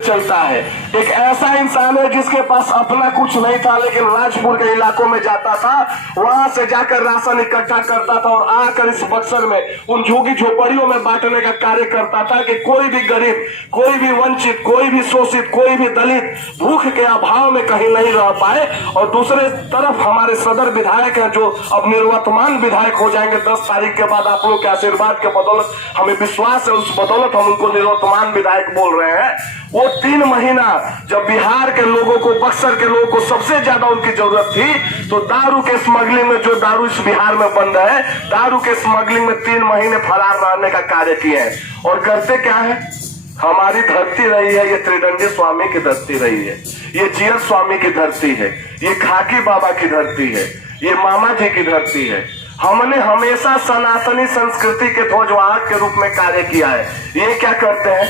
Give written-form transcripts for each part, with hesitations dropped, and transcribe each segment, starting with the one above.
चलता है। एक ऐसा इंसान है जिसके पास अपना कुछ नहीं था, लेकिन राजपुर के इलाकों में जाता था, वहां से जाकर राशन इकट्ठा करता था और आकर इस बक्सर में उन झुग्गी झोपड़ियों में बांटने का कार्य करता था कि कोई भी गरीब, कोई भी वंचित, कोई भी शोषित, कोई भी दलित भूख के अभाव में कहीं नहीं रह पाए। और दूसरे तरफ हमारे सदर विधायक हैं जो अब निर्वर्तमान विधायक हो जाएंगे 10 तारीख के बाद। आप लोग के आशीर्वाद के बदौलत हमें विश्वास है, उस बदौलत हम उनको निर्वर्तमान विधायक बोल रहे हैं। वो 3 महीना जब बिहार के लोगों को, बक्सर के लोगों को सबसे ज्यादा उनकी जरूरत थी, तो दारू के स्मगलिंग में, जो दारू इस बिहार में बंद है, दारू के स्मगलिंग में 3 महीने फरार रहने का कार्य किए हैं। और करते क्या है, हमारी धरती रही है, ये त्रिदंडी स्वामी की धरती रही है, ये जीएस स्वामी की धरती है, ये खाकी बाबा की धरती है, ये मामा जी की धरती है। हमने हमेशा सनातनी संस्कृति के ध्वजवाहक के रूप में कार्य किया है। ये क्या करते हैं,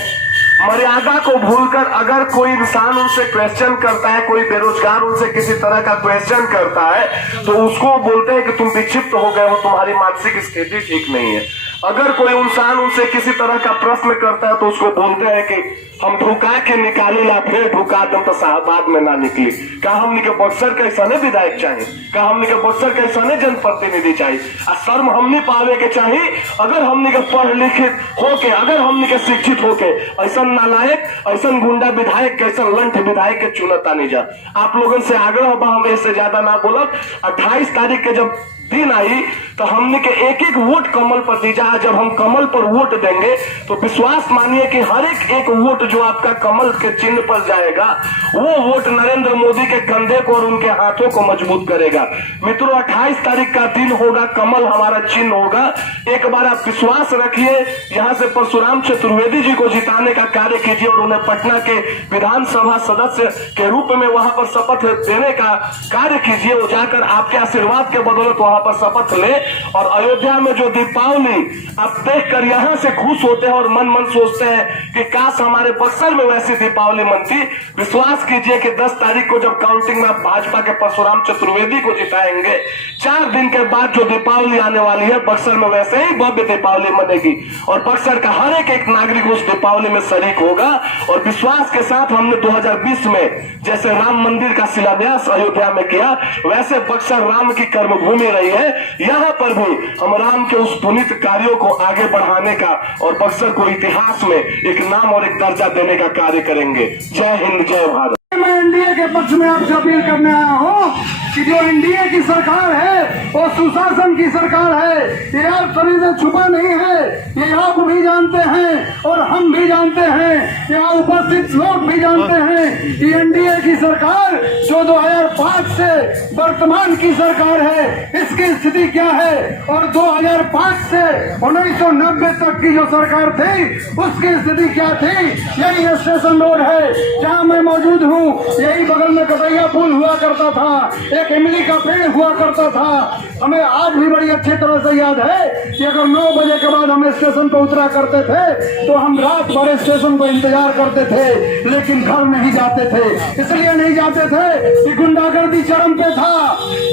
मर्यादा को भूलकर अगर कोई इंसान उनसे क्वेश्चन करता है, कोई बेरोजगार उनसे किसी तरह का क्वेश्चन करता है, तो उसको बोलते हैं कि तुम विक्षिप्त हो गए हो, तुम्हारी मानसिक स्थिति ठीक नहीं है। अगर कोई इंसान उनसे किसी तरह का प्रश्न करता है तो उसको बोलते हैं कि हम ढुका के निकाली ला, फिर ढुका दम तो शाहबाद में ना निकली। का हमने के बक्सर कैसा विधायक चाहिए, का हमने के बक्सर कैसा जनप्रतिनिधि चाहिए। शर्म हमने पावे के चाहिए। अगर हमने के पढ़ लिखित होके, अगर हमने के शिक्षित होके ऐसा नालायक, ऐसा गुंडा विधायक, कैसा लंठ विधायक के चुनता नहीं जा। आप लोगों से आग्रह बा, हम इससे ज्यादा ना बोलत। 28 तारीख के जब दिन आई तो हमने के एक वोट कमल पर दीजा। जब हम कमल पर वोट देंगे तो विश्वास मानिए कि हर एक वोट जो आपका कमल के चिन्ह पर जाएगा, वो वोट नरेंद्र मोदी के कंधे को और उनके हाथों को मजबूत करेगा। मित्रों, 28 तारीख का दिन होगा, कमल हमारा चिन्ह होगा। एक बार आप विश्वास रखिए, यहाँ से परशुराम चतुर्वेदी जी को जिताने का कार्य कीजिए और उन्हें पटना के विधानसभा सदस्य के रूप में वहां पर शपथ देने का कार्य कीजिए। वो जाकर आपके आशीर्वाद के बदौलत वहां पर शपथ ले। और अयोध्या में जो दीपावली आप देखकर यहाँ से खुश होते हैं और मन मन सोचते हैं कि काश हमारे बक्सर में वैसी दीपावली मनती। विश्वास कीजिए कि 10 तारीख को जब काउंटिंग में भाजपा के परशुराम चतुर्वेदी को जिताएंगे, 4 दिन के बाद जो दीपावली आने वाली है, बक्सर में वैसे ही भव्य दीपावली मनेगी और बक्सर का हर एक नागरिक उस दीपावली में शरीक होगा। और विश्वास के साथ हमने 2020 में जैसे राम मंदिर का शिलान्यास अयोध्या में किया, वैसे बक्सर राम की कर्मभूमि रही है। यहाँ पर भी हम राम के उस पुनीत कार्यों को आगे बढ़ाने का और बक्सर को इतिहास में एक नाम और एक दर्जा देने का कार्य करेंगे। जय हिंद, जय भारत। मैं एनडीए के पक्ष में आपसे अपील करने आया हूँ कि जो एनडीए की सरकार है वो सुशासन की सरकार है। ये आप सभी से छुपा नहीं है, ये आप भी जानते हैं और हम भी जानते हैं, यहाँ उपस्थित लोग भी जानते हैं कि एनडीए की सरकार जो 2005 से वर्तमान की सरकार है, इसकी स्थिति क्या है। और 2005 से 1990 तक की जो सरकार थी उसकी स्थिति क्या थी। यही स्टेशन रोड है जहाँ मैं मौजूद हूँ, यही बगल में कटैया पुल हुआ करता था, एक इमली का पेड़ हुआ करता था। हमें आज भी बड़ी अच्छी तरह से याद है कि अगर 9 बजे के बाद हम स्टेशन पर उतरा करते थे तो हम रात भर स्टेशन पर इंतजार करते थे, लेकिन घर नहीं जाते थे। इसलिए नहीं जाते थे कि गुंडागर्दी चरम पे था,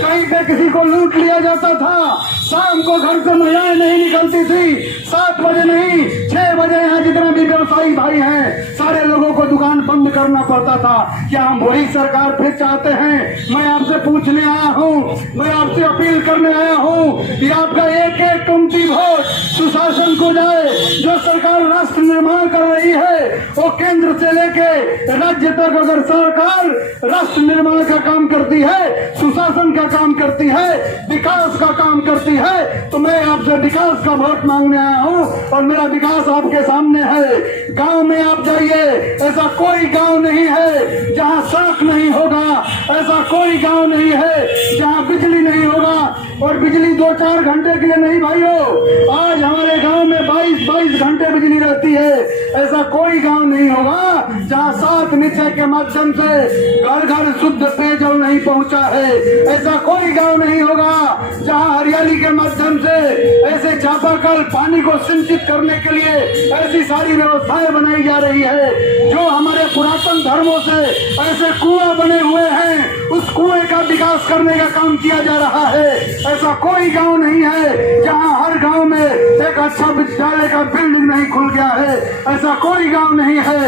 कहीं पे किसी को लूट लिया जाता था, शाम को घर से महिलाएं नहीं निकलती थी, 7 बजे नहीं 6 बजे यहाँ जितना भी व्यवसायी भाई हैं सारे लोगों को दुकान बंद करना पड़ता था। क्या हम वही सरकार फिर चाहते हैं? मैं आपसे पूछने आया हूँ, मैं आपसे अपील करने आया हूँ कि आपका एक कीमती वोट सुशासन को जाए। जो सरकार राष्ट्र निर्माण कर रही है वो केंद्र से लेके राज्य तक अगर सरकार राष्ट्र निर्माण का काम करती है, सुशासन का काम करती है, विकास का काम करती है, तो मैं आपसे विकास का वोट मांगने आया हूँ। और मेरा विकास आपके सामने है। गांव में आप जाइए, ऐसा कोई गांव नहीं है जहां सड़क नहीं होगा, ऐसा कोई गांव नहीं है जहां बिजली नहीं होगा। और बिजली 2-4 घंटे के लिए नहीं भाइयों, आज हमारे गांव में 22-22 घंटे बिजली रहती है। ऐसा कोई गांव नहीं होगा जहां 7 निश्चय के माध्यम से घर घर शुद्ध पेयजल नहीं पहुंचा है। ऐसा कोई गांव नहीं होगा जहां हरियाली के माध्यम से ऐसे चापाकल पानी को सिंचित करने के लिए ऐसी सारी व्यवस्थाएं बनाई जा रही है। जो हमारे पुरातन धर्मों से ऐसे कुआं बने हुए हैं, उस कुएं का विकास करने का काम किया जा रहा है। ऐसा कोई गांव नहीं है जहां हर गांव में एक अच्छा विद्यालय का बिल्डिंग नहीं खुल गया है। ऐसा कोई गांव नहीं है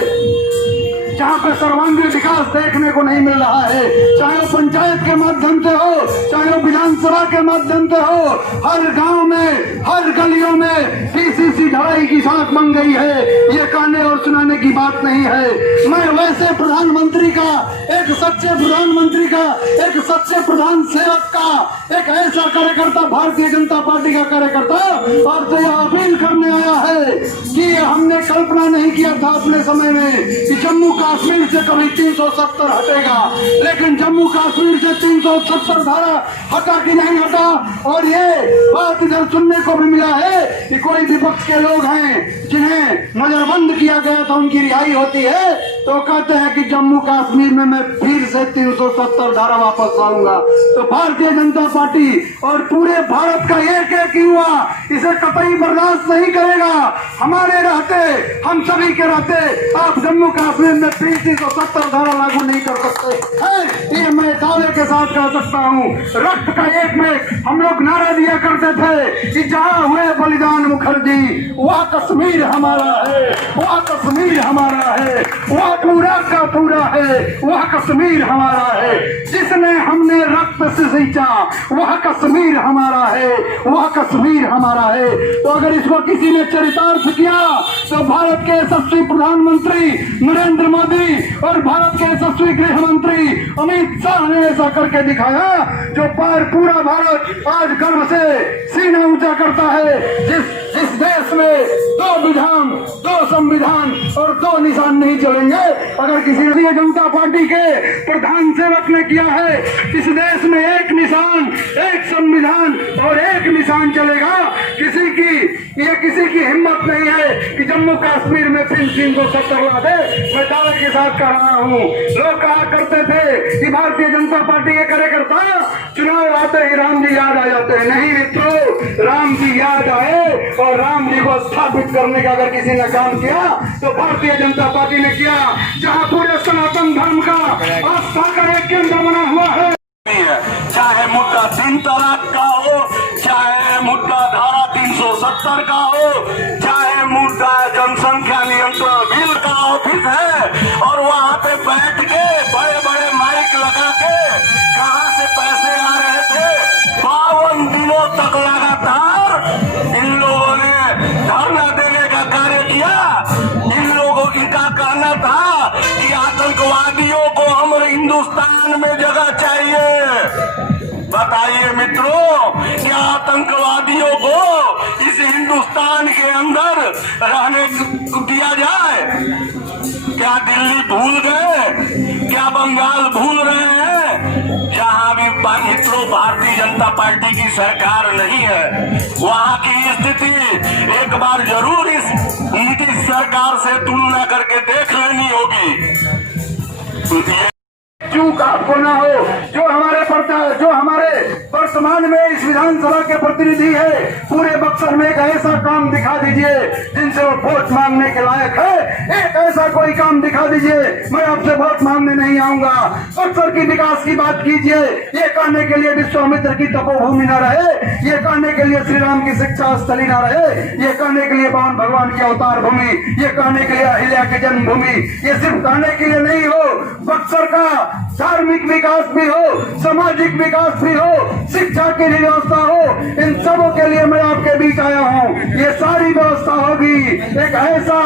जहाँ पे सर्वांगीण विकास देखने को नहीं मिल रहा है, चाहे वो पंचायत के माध्यम से हो, चाहे वो विधानसभा के माध्यम से हो, हर गांव में, हर गलियों में पीसीसी ढलाई की सड़क बन गई है। ये कहने और सुनाने की बात नहीं है। मैं वैसे प्रधानमंत्री का, एक सच्चे प्रधानमंत्री का, एक सच्चे प्रधान सेवक का, एक ऐसा कार्यकर्ता, भारतीय जनता पार्टी का कार्यकर्ता आपसे यह अपील करने आया है कि हमने कल्पना नहीं किया था अपने समय में कि जम्मू कश्मीर से कभी 370 हटेगा, लेकिन जम्मू कश्मीर से 370 धारा हटा कि नहीं हटा। और ये बात इधर सुनने को भी मिला है कि कोई विपक्ष के लोग हैं जिन्हें नजरबंद किया गया था, उनकी रिहाई होती है तो कहते हैं कि जम्मू कश्मीर में मैं फिर से 370 धारा वापस लाऊंगा। तो भारतीय जनता पार्टी और पूरे भारत का एक एक युवा इसे कतई बर्दाश्त नहीं करेगा। हमारे रहते, हम सभी के रहते आप जम्मू कश्मीर में फिर 370 धारा लागू नहीं कर सकते हैं। ये मैं दावे के साथ कह सकता हूँ। रक्त का एक में हम लोग नारा दिया करते थे कि जहाँ हुए बलिदान मुखर्जी वह कश्मीर हमारा है, वह कश्मीर हमारा है, वह पूरा का पूरा है, वह कश्मीर हमारा है। जिसने हमने रक्त से सींचा वह कश्मीर हमारा है, वह कश्मीर हमारा है। तो अगर इसको किसी ने चरितार्थ किया तो भारत के यशस्वी प्रधानमंत्री नरेंद्र मोदी और भारत के यशस्वी गृह मंत्री अमित शाह ने ऐसा करके दिखाया जो पूरा भारत आज गर्व से सीना ऊंचा करता है। जिस देश में 2 विधान, 2 संविधान और 2 निशान नहीं चलेंगे, अगर किसी भारतीय जनता पार्टी के प्रधान सेवक ने किया है इस देश में एक निशान, एक संविधान और एक निशान चलेगा, किसी की हिम्मत नहीं है कि जम्मू कश्मीर में फिर 370 ला दे। मैं दावे के साथ कह रहा हूँ। लोग कहा करते थे कि भारतीय जनता पार्टी के कार्यकर्ता चुनाव आते ही राम जी याद आ जाते हैं। नहीं मित्रों, राम जी याद आए और राम जी को स्थापित करने का अगर किसी ने काम किया तो भारतीय जनता पार्टी ने किया। जहाँ पूरे सनातन धर्म का आस्था का एक केंद्र बना हुआ है, चाहे मुद्दा 3 तलाक का हो, चाहे मुद्दा धारा 370 का हो, चाहे मुद्दा जनसंख्या नियंत्रण बिल का ऑफिस है और वहाँ पे बैठ के बड़े बड़े माइक लगा के कहाँ से पैसे आ रहे थे। 52 दिनों तक लगातार इन लोगों ने धरना देने का कार्य किया। इन लोगों का कहना था कि आतंकवादियों को हमारे हिंदुस्तान में जगह चाहिए। बताइए मित्रों, क्या आतंकवादियों को इस हिंदुस्तान के अंदर रहने दिया जाए? क्या दिल्ली भूल गए? क्या बंगाल भूल रहे हैं? जहां भी मित्रों भारतीय जनता पार्टी की सरकार नहीं है, वहां की स्थिति एक बार जरूर इस नीतीश सरकार से तुलना करके देख लेनी होगी। चूक आपको ना हो। जो हमारे वर्तमान में इस विधानसभा के प्रतिनिधि है, पूरे बक्सर में एक ऐसा काम दिखा दीजिए जिनसे वो वोट मांगने के लायक है। एक ऐसा कोई काम दिखा दीजिए, मैं आपसे वोट मांगने नहीं आऊंगा। बक्सर की विकास की बात कीजिए। ये कहने के लिए विश्वामित्र की तपोभूमि न रहे, ये कहने के लिए श्री राम की शिक्षा स्थली न रहे, ये कहने के लिए पवन भगवान की अवतार भूमि, ये कहने के लिए अहिल्या की जन्मभूमि, ये सिर्फ कहने के लिए नहीं हो। बक्सर का धार्मिक विकास भी हो, सामाजिक विकास भी हो, शिक्षा की व्यवस्था हो, इन सबों के लिए मैं आपके बीच आया हूँ। ये सारी व्यवस्था होगी। एक ऐसा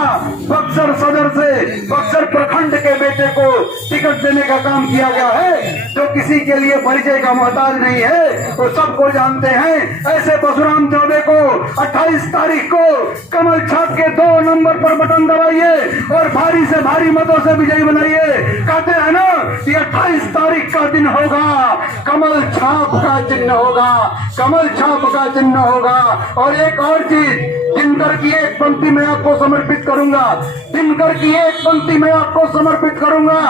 बक्सर सदर से बक्सर प्रखंड के बेटे को टिकट देने का काम किया गया है जो किसी के लिए परिचय का मोहताज नहीं है, वो सबको जानते हैं। ऐसे परशुराम चौबे को 28 तारीख को कमल छाप के 2 नंबर पर बटन दबाइए और भारी से भारी मतों से विजयी बनाइए। कहते हैं ना कि 28 तारीख का दिन होगा, कमल छाप का चिन्ह होगा, कमल छाप का चिन्ह होगा। और एक और चीज, दिनकर की एक पंक्ति में आपको समर्पित करूंगा, दिनकर की एक पंक्ति में आपको समर्पित करूंगा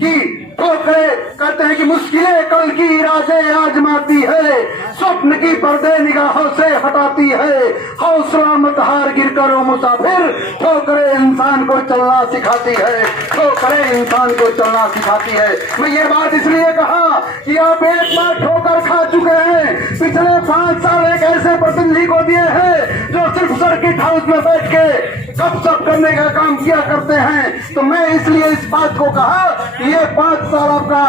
कि ठोकरे कहते हैं कि मुश्किलें कल की राजें आजमाती है, स्वप्न की पर्दे निगाहों से हटाती है, हौसला मत हार गिर करो मुसाफिर, ठोकरे इंसान को चलना सिखाती है, ठोकरे इंसान को चलना सिखाती है। मैं ये बात इसलिए कहा कि आप एक बार ठोकर खा चुके हैं। पिछले 5 साल एक ऐसे प्रतिनिधि को दिए हैं जो सिर्फ सर्किट हाउस में बैठ के गपशप करने का काम किया करते हैं। तो मैं इसलिए इस बात को कहा कि ये 5 साल आपका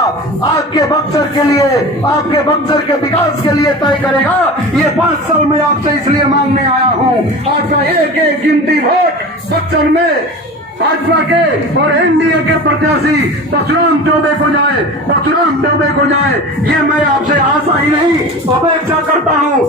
आपके बक्सर के लिए, आपके बक्सर के विकास के लिए तय करेगा। ये 5 साल में आपसे इसलिए मांगने आया हूँ, आपका एक एक गिनती वोट बक्सर में भाजपा के और एनडीए के प्रत्याशी परशुराम चौबे को जाए, परशुराम चौबे को जाए। ये मैं आपसे आशा ही नहीं अपेक्षा करता हूँ।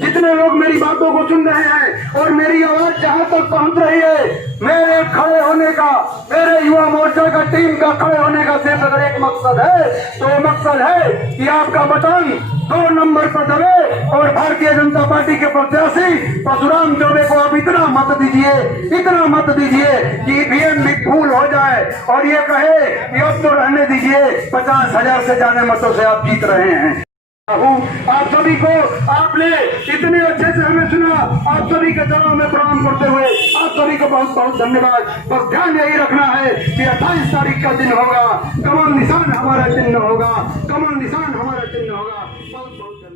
जितने लोग मेरी बातों को सुन रहे हैं और मेरी आवाज जहाँ तक पहुँच रही है, मेरे खड़े होने का, मेरे युवा मोर्चा का टीम का खड़े होने का सिर्फ अगर एक मकसद है तो मकसद है कि आपका बटन 2 नंबर पर दबे और भारतीय जनता पार्टी के प्रत्याशी परशुराम चौबे को आप इतना मत दीजिए कि ईवीएम भी फूल हो जाए और ये कहे कि अब तो रहने दीजिए, 50,000 से ज्यादा मतों से आप जीत रहे हैं। आप सभी को, आपने इतने अच्छे से हमें सुना, आप सभी के चरणों में प्रणाम करते हुए आप सभी को बहुत बहुत धन्यवाद। बस ध्यान यही रखना है कि 28 तारीख का दिन होगा, कमल निशान हमारा चिन्ह होगा, कमल निशान हमारा चिन्ह होगा। बहुत बहुत